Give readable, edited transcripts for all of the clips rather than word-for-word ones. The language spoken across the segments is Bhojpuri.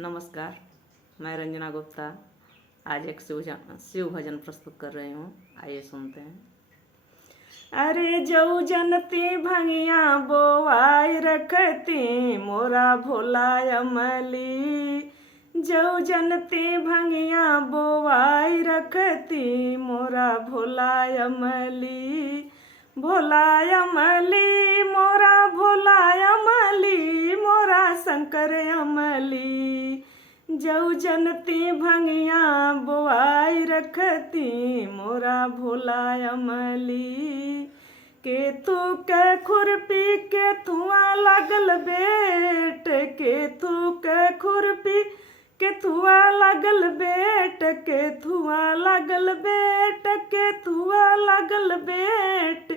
नमस्कार, मैं रंजना गुप्ता आज एक शिव भजन प्रस्तुत कर रही हूँ। आइए सुनते हैं। अरे जऊ जनती भंगिया बोवाई रखती मोरा भोला अमली। जऊ जनती भंगिया बोवाई रखती मोरा भोला अमली। भोला अमली मोरा भोला अमली मोरा शंकर अमली। जऊ जनती भंगिया बोआई रखती मोरा भोला अमली। के तू के खुरपी के धुआं लागल बेट, के तू के खुरपी के धुआं लागल बेट, के धुआं लागल बेट, के धुआं लागल बेट।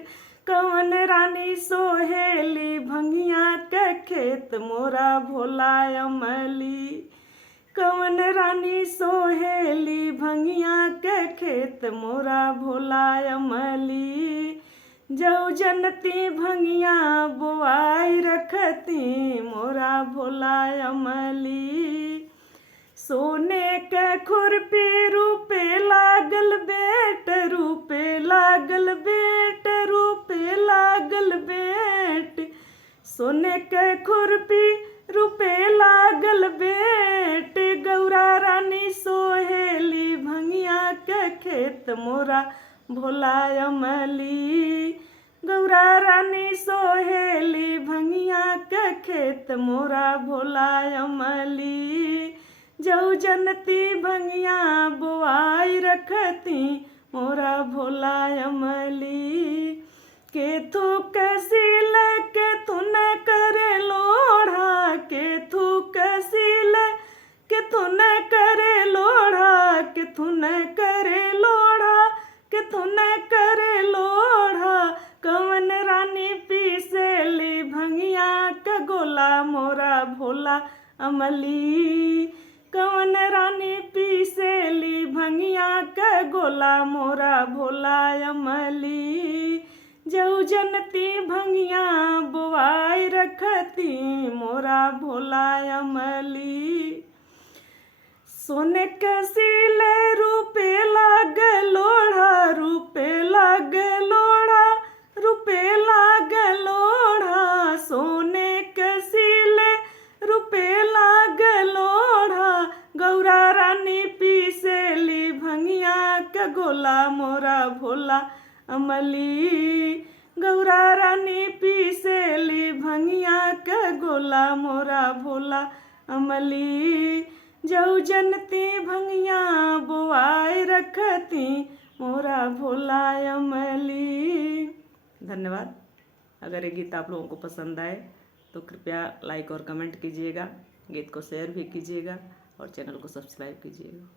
कवन रानी सोहेली भंगिया के खेत मोरा भोला अमली। कवन रानी सोहेली भंगिया के खेत मोरा भोला अमली। जऊ जनती भंगिया बोआई रखती मोरा भोला अमली। सोने के खुरपी रूपे लागल बेट, रूपे लागल बेट, रूपे लागल बेट। सोने के खुरपी रूपे लागल बेट। गौरा रानी सोहेली भंगिया के खेत मोरा भोला अमली। गौरा रानी सोहेली भंगिया के खेत मोरा भोला अमली। जऊ जनती भंगिया बोआई रखती मोरा भोला अमली। के थू कैसी के तू न करे लोढ़ा, के थू कैसी के तू न करे लोढ़ा, के तू न करे लोढ़ा, के तू न करे लोढ़ा। कवन रानी पीसेली भंगिया का गोला मोरा भोला अमली। कवन रानी पीसेली भंगिया का गोला मोरा भोला अमली। जऊ जनती भंगिया बोआई रखती मोरा भोला अमली। सोने के सिले रूपे लाग लोढ़ा, रूपे लाग लोढ़ा, रूपे लाग लोढ़ा। सोने के सिले रूपे लाग लोढ़ा। गौरा रानी पीसेली भंगिया का गोला मोरा भोला अमली। गौरा रानी पीसेली भंगिया का गोला मोरा भोला अमली। जऊ जनती भंगिया बोआई रखती मोरा भोला अमली। धन्यवाद। अगर ये गीत आप लोगों को पसंद आए तो कृपया लाइक और कमेंट कीजिएगा, गीत को शेयर भी कीजिएगा और चैनल को सब्सक्राइब कीजिएगा।